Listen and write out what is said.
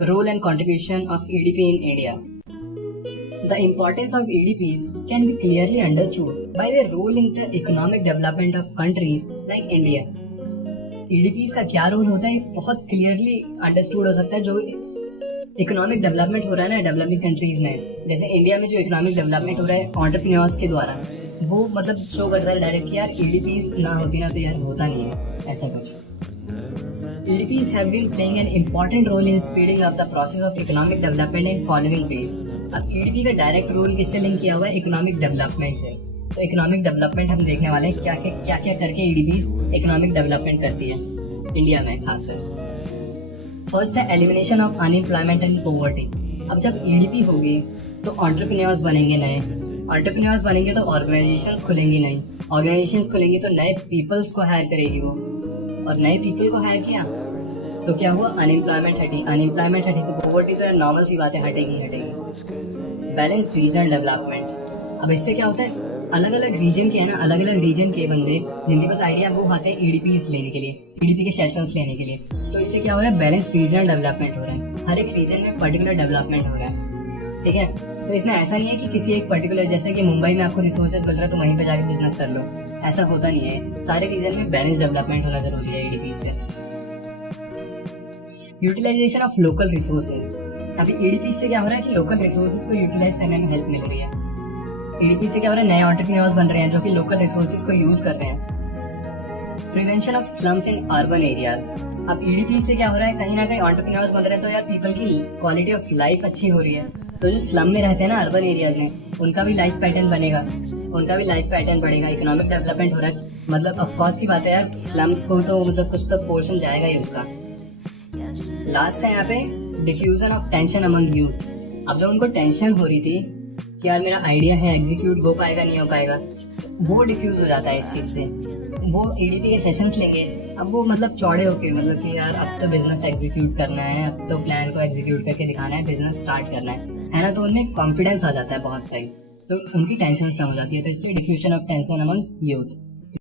Role and contribution of EDP in India. The importance of EDPs can be clearly understood by their role in the economic development of countries like India. EDPs का क्या role होता है बहुत clearly understood हो सकता है। जो economic development हो रहा है ना डेवलपिंग कंट्रीज में, जैसे इंडिया में जो इकोनॉमिक डेवलपमेंट हो रहा है एंटरप्रेन्योर्स के द्वारा, वो मतलब शो करता है डायरेक्ट कि यार EDPs ना होती ना तो यार होता नहीं है ऐसा कुछ। EDPs have been playing an important role in speeding up the process of economic development in following ways. अब EDP का डायरेक्ट रोल किससे लिंक किया हुआ है? इकोनॉमिक डेवलपमेंट से। तो इकोनॉमिक डेवलपमेंट हम देखने वाले हैं क्या क्या करके EDPs इकोनॉमिक डेवलपमेंट करती है इंडिया में खासकर। फर्स्ट है elimination of unemployment and poverty. अब जब EDP होगी तो एंटरप्रेन्योर्स बनेंगे, नए एंटरप्रेन्योर्स बनेंगे तो ऑर्गेनाइजेशंस खुलेंगी, नई ऑर्गेनाइजेशंस खुलेंगी तो नए पीपल्स को हायर करेगी वो, और नए पीपल को हायर किया तो क्या हुआ? अनएम्प्लॉयमेंट हटी तो पॉवर्टी तो यार नॉर्मल सी बात है, हटेगी। Balanced regional development. अब इससे क्या होता है, अलग अलग रीजन के है ना, अलग अलग रीजन के बंदे जिनके पास आइडिया वो आते हैं EDPs लेने के लिए, EDP के सेशंस लेने के लिए। तो इससे क्या हो रहा है? बैलेंस्ड रीजनल डेवलपमेंट हो रहा है, हर एक रीजन में पर्टिकुलर डेवलपमेंट हो रहा है, ठीक है। तो इसमें ऐसा नहीं है कि किसी एक पर्टिकुलर, जैसे कि मुंबई में आपको रिसोर्सेज मिल रहा है तो वहीं पे जाके बिजनेस कर लो, ऐसा होता नहीं है। सारे रीजन में बैलेंस डेवलपमेंट होना जरूरी है EDP से। Utilization of local resources. अभी EDP से क्या हो रहा है कि लोकल रिसोर्सेज को यूटिलाइज करने में हेल्प मिल रही है। EDP से क्या हो रहा है? नए एंटरप्रेन्योर्स बन रहे हैं जो कि लोकल रिसोर्सेज को यूज कर रहे हैं। Prevention of slums in urban areas. अब EDP से क्या हो रहा है, कहीं ना कहीं एंटरप्रेन्योर्स बन रहे हैं तो यार पीपल की क्वालिटी ऑफ लाइफ अच्छी हो रही है। तो जो स्लम में रहते हैं ना अर्बन एरियाज में, उनका भी लाइफ पैटर्न बनेगा, उनका भी लाइफ पैटर्न बढ़ेगा, इकोनॉमिक डेवलपमेंट हो रहा है। मतलब ऑफकोर्स की बात है यार, स्लम्स को तो मतलब कुछ तो पोर्शन जाएगा ही उसका। लास्ट है यहाँ पे diffusion of tension among youth. अब जब उनको टेंशन हो रही थी कि यार मेरा आइडिया है एग्जीक्यूट हो पाएगा नहीं हो पाएगा, वो डिफ्यूज हो जाता है इस चीज से। वो EDP के सेशंस लेंगे, अब वो मतलब चौड़े होके, मतलब कि यार अब तो बिजनेस एग्जीक्यूट करना है, अब तो प्लान को एग्जीक्यूट करके दिखाना है, बिजनेस स्टार्ट करना है ना। तो उनमें कॉन्फिडेंस आ जाता है बहुत सही, तो उनकी टेंशन कम हो जाती है। तो इसलिए diffusion of tension among youth.